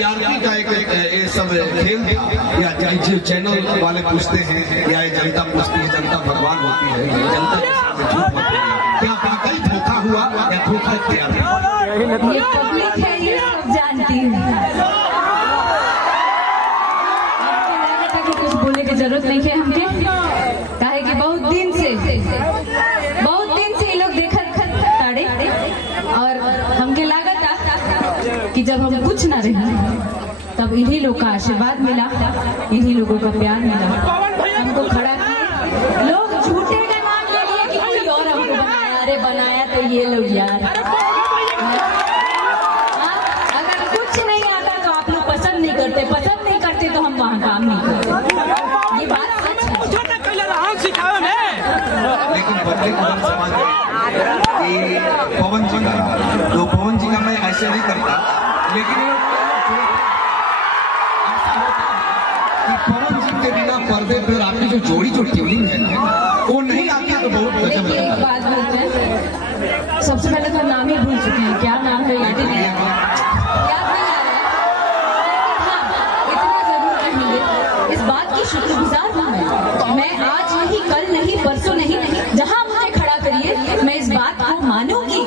TRP का एक ये सब खेल था, या जो चैनल वाले पूछते हैं या ये जनता पूछती है, जनता भगवान होती है, जनता के सामने झूठ मत बोलिए। क्या वाकई धोखा हुआ या धोखा किया? ये पब्लिक है, ये सब जानती है। कुछ बोलने की जरूरत नहीं है हमके, काहे कि बहुत दिन से ये लोग देखत ताड़े, और हमके लागत कि जब हम कुछ ना रहे तब इन्हीं लोग का आशीर्वाद मिला, इन्हीं लोगों का प्यार मिला, हमको खड़ा किए। लोग झूठे के नाम ले लिए कि कोई और हमको बनाया, अरे बनाया तो ये लोग यार। अगर कुछ नहीं आता तो आप लोग पसंद नहीं करते तो हम वहाँ काम नहीं करते। ये बात सच है। लेकिन पब्लिक समाज कि पवन जी का, तो पवन जी का मैं ऐसे नहीं करता, लेकिन कि पवन जी के बिना पर्दे पर आपकी जो जोड़ी जो ट्यूनिंग है वो नहीं आती तो बहुत गजब लगता है। एक बात बोलते हैं, सबसे पहले तो नाम ही भूल चुके हैं, क्या नाम है याद नहीं आ रहा है। हाँ, इतना जरूर कहेंगे, इस बात की शुक्रगुजार हूँ मैं आज नहीं, कल नहीं, परसों नहीं, जहाँ मुझे खड़ा करिए मैं इस बात को मानूंगी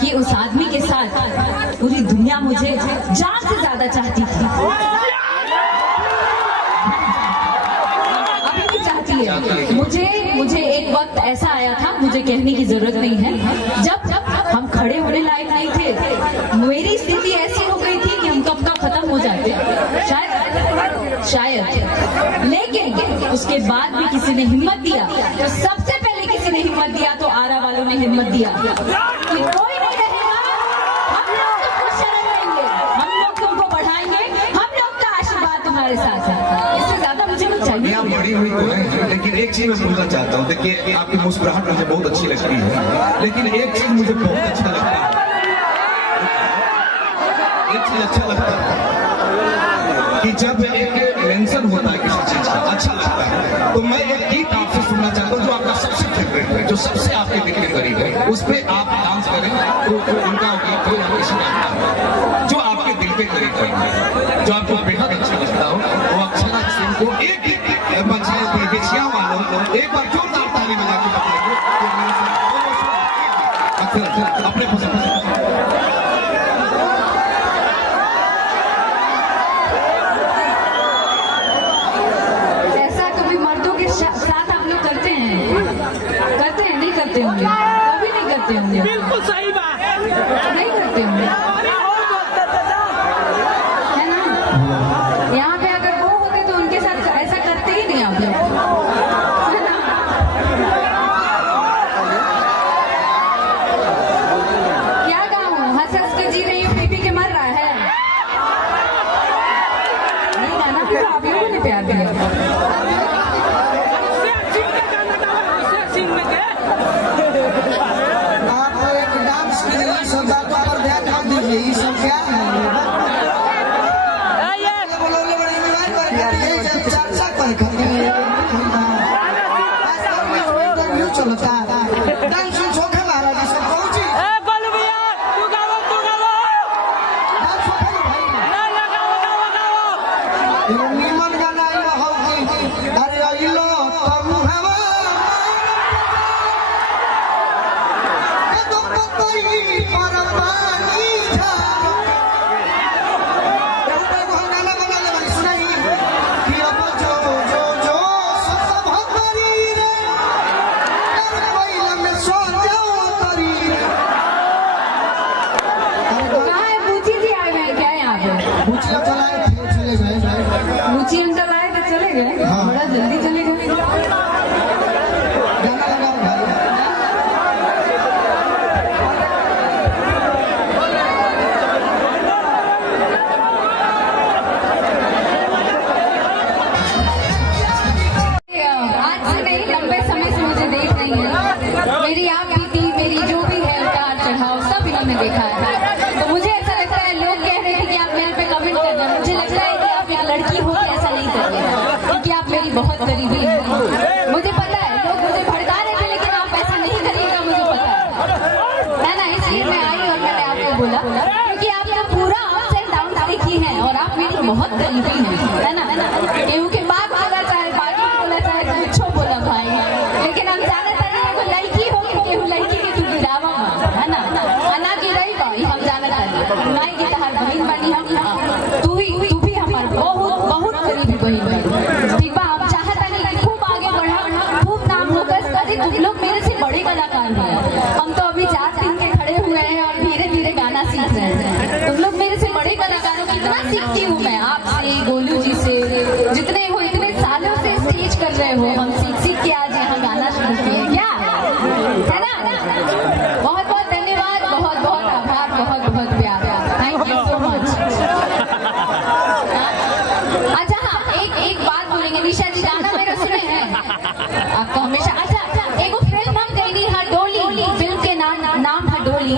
कि उस आदमी के साथ पूरी दुनिया मुझे जान से ज्यादा चाहती थी। अभी भी चाहती है। मुझे एक वक्त ऐसा आया था, मुझे कहने की जरूरत नहीं है, जब हम खड़े होने लायक नहीं थे, मेरी स्थिति ऐसी हो गई थी कि हम कब का खत्म हो जाते शायद, लेकिन उसके बाद भी किसी ने हिम्मत दिया। तो सबसे पहले किसी ने हिम्मत दिया तो आरा वालों ने हिम्मत दिया कि कोई नहीं रहेगा, हम लोग तुमको शरण देंगे, हम लोग तुमको बढ़ाएंगे, हम लोग का आशीर्वाद तुम्हारे साथ है। इससे ज्यादा मुझे कुछ चाहिए। बड़ी हुई तो है, लेकिन एक चीज मैं बोलना चाहता हूँ, देखिए आपकी मुस्कुराहट मुझे बहुत अच्छी लगती है, लेकिन एक चीज मुझे बहुत अच्छा लगता है, एक चीज अच्छा लगता है कि जब एक मेंशन होता है किसी चीज का, अच्छा लगता है। तो मैं एक गीत आपसे सुनना चाहता हूँ जो आपका सबसे फेवरेट है, जो सबसे आपके दिल के करीब है, उस पर आप डांस करें तो उनका गीत हो या किसी का जो आपके दिल के करीब है, जो आपको बेहद अच्छा लगता हो, वो अक्षरा सिंह को एक बच्चिया वालों को एक बार जोरदार ताली बजा के बताइए अपने पसंद। कभी नहीं करते होंगे, बिल्कुल सही बात, नहीं करते होंगे, है ना। यहाँ पे अगर वो होते तो उनके साथ ऐसा करते ही नहीं आप लोग, है ना। क्या गाऊं, हंस हंस के जी रही हूँ, पी पी के मर रहा है, ये गाना भी तो आप लोगों ने प्यार दिया। यही सब क्या है? चर्चा कर चलता रुचि अंकल आए तो चले गए, बड़ा जल्दी चले गए। आज से नहीं, लंबे समय से मुझे देख रही है, मेरी आप बीती, मेरी जो भी है उतार चढ़ाव सब इन्होंने देखा है। तो मुझे ऐसा लगता है, लोग कह रहे थे कि आप मेरे पे कमेंट करना, मुझे लगता है कि आप एक लड़की हो के ऐसा नहीं करिए, क्योंकि आप मेरी बहुत करीबी हैं। मुझे पता है लोग मुझे भड़का रहे थे, लेकिन आप ऐसा नहीं करिएगा, मुझे पता है ना। इसलिए मैं आई और मैंने आपको बोला, क्योंकि आपने पूरा अप्स एंड डाउन देखी है, हैं और आप मेरी बहुत करीबी हैं, है ना? केहू के बाप बोला चाहे बाजू बोला चाहे कुछो बोला भाई, लेकिन हम जानत है एगो लड़की हो कि केहू लड़की के तू गिरावा है ना, अना गिराई भाई हम जानत है माई की तहार बहन बनी हम, तू भी हमार बहुत बहुत करीबी बहन बनी। ठीक बा, आप चाहत है कि खूब आगे बढ़ा, खूब नाम फोकस करे, तुम लोग मेरे से बड़े कलाकार हैं। हम तो अभी 4 दिन के खड़े हुए हैं और धीरे धीरे गाना सीख रहे हैं। तुम लोग मेरे से बड़े कलाकारों की इतना सीखती हूँ मैं, आपसे, गोलू जी से, जितने हो इतने सालों से स्टेज कर रहे हो, हम सीख के आज यहाँ गाना शुरू किए, क्या है ना? बहुत बहुत धन्यवाद, बहुत बहुत आभार, बहुत बहुत प्यार, थैंक यू सो मच। अच्छा हाँ, एक बात बोलेंगे, निशा जी गाना मेरा सुने हैं आपको हमेशा। अच्छा, एगो फिल्म हम गई है डोली, फिल्म के नाम है डोली,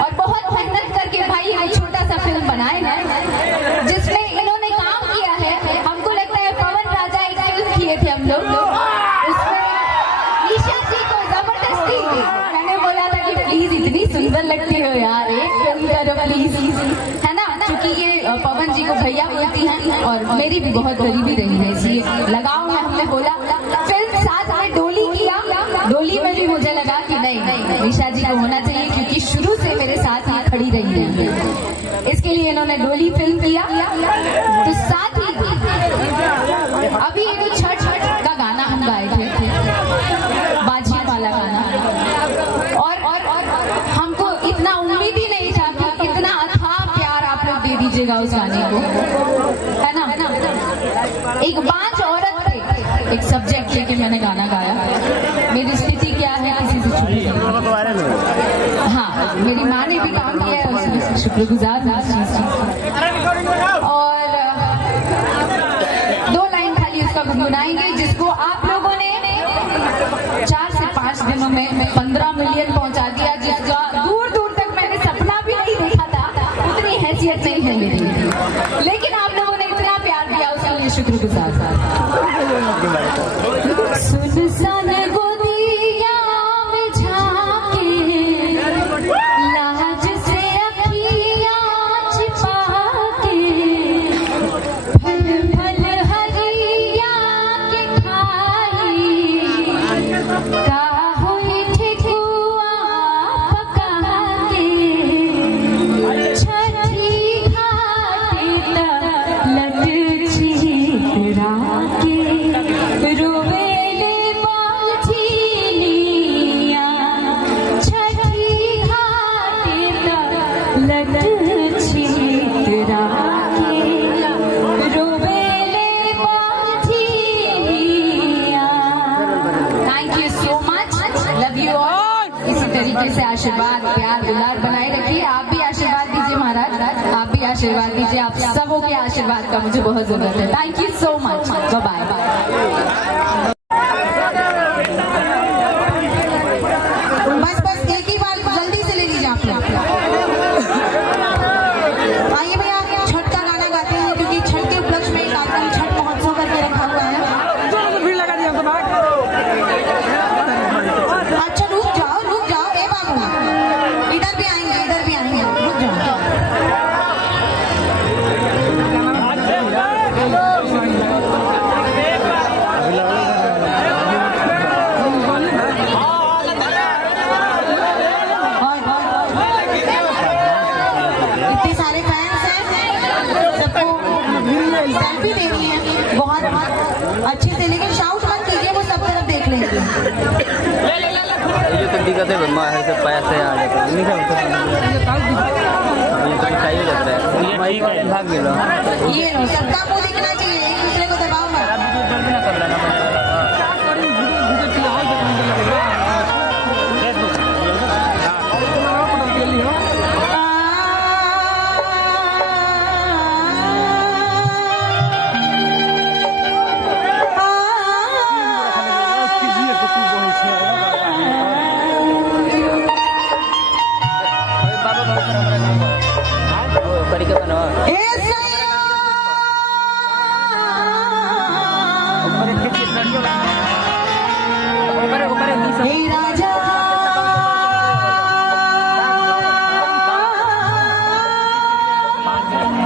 और बहुत मेहनत करके भाई हम छोटा सा फिल्म बनाए हैं जिसमें इन्होंने काम किया है। हमको लगता है पवन राजा एक फिल्म किए थे हम लोग, उसमें निशा जी को जबरदस्ती मैंने बोला था कि प्लीज इतनी सुंदर लगती हो यार, एक फिल्म करो प्लीज, है ना? क्योंकि ये पवन जी को भैया बोलती हैं और मेरी भी बहुत गरीबी रही है, इसलिए लगाव में हमने बोला फिल्म साथ में डोली किया। डोली में भी मुझे लगा कि नहीं निशा जी को होना चाहिए क्योंकि शुरू से मेरे साथ ही खड़ी रही है, इसके लिए इन्होंने डोली फिल्म किया। तो साथ ही अभी एक छठ का गाना हम गाए थे, बाजी वाला गाना, और हमको इतना उम्मीद ही नहीं था कि इतना अथाह प्यार आप लोग दे दीजिएगा उस गाने को, है ना? एक 5 औरत थे, एक सब्जेक्ट लेके मैंने गाना गाया। मेरी स्थिति क्या है किसी से छुपी, हाँ मेरी माँ ने भी काम किया है, उसमें शुक्रगुजार हूँ इस चीज की। और 2 लाइन खाली उसका गुनगुनाएंगे, जिसको आप लोगों ने 4 से 5 दिनों में 15 मिलियन पहुंचा दिया, जिसका दूर दूर तक मैंने सपना भी नहीं देखा था, उतनी हैसियत नहीं है मेरी, लेकिन आप लोगों ने इतना प्यार दिया, उसके लिए शुक्रगुजार। सुनसान गोदिया में झांके, लाज से अखियाँ छिपा के, फल फल हरिया के खाई, का हुई ठेकुआ पका के, छठी घाटी लट छितरा के, रोवेले बाझिनिया, छठी घाटी लट छितरा के, रोवेले बाझिनिया। Thank you so much, love you all. इसी तरीके से आशीर्वाद, प्यार, दुलार बनाए रखिए। आप भी आशीर्वाद दीजिए महाराज, आप भी आशीर्वाद दीजिए, आप सबों के आशीर्वाद का मुझे बहुत जरूरत है। Thank you so much, bye bye. बस एक ही बार जल्दी से ले लीजिए आप लोग। आइए भैया, छठ का गाना गाते हैं क्योंकि छठ के उपलक्ष्य में एक कार्यक्रम छठ महोत्सव करके रखा हुआ है। अच्छा रुक जाओ ए बाबू, इधर भी आएंगे, रुक जाओ। इतने सारे फैंस हैं, सबको सेल्फी देनी है, बहुत अच्छे से, लेकिन शाउट मत कीजिए, वो सब तरफ देख लेंगे। ये तो दिक्कत है, बाहर से पैसे आ जाते हैं, नहीं करते ये तो चाहिए लगता है, भाग गेलो ये लो, सबका मुंह दिखना चाहिए, एक दूसरे को दबाओ मत।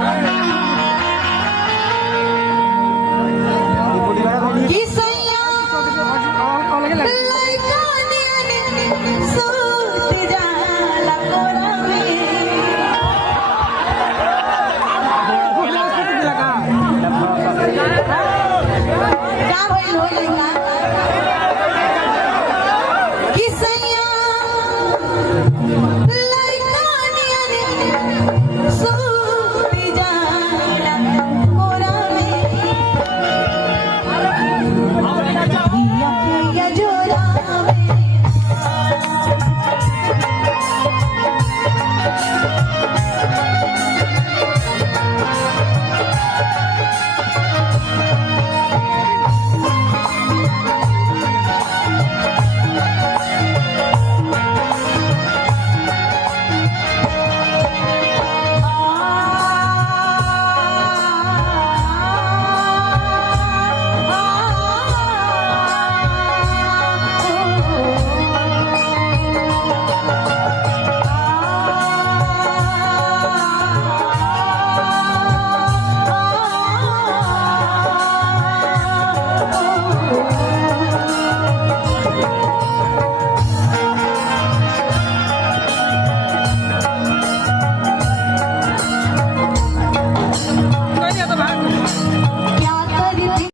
Bye. लड़का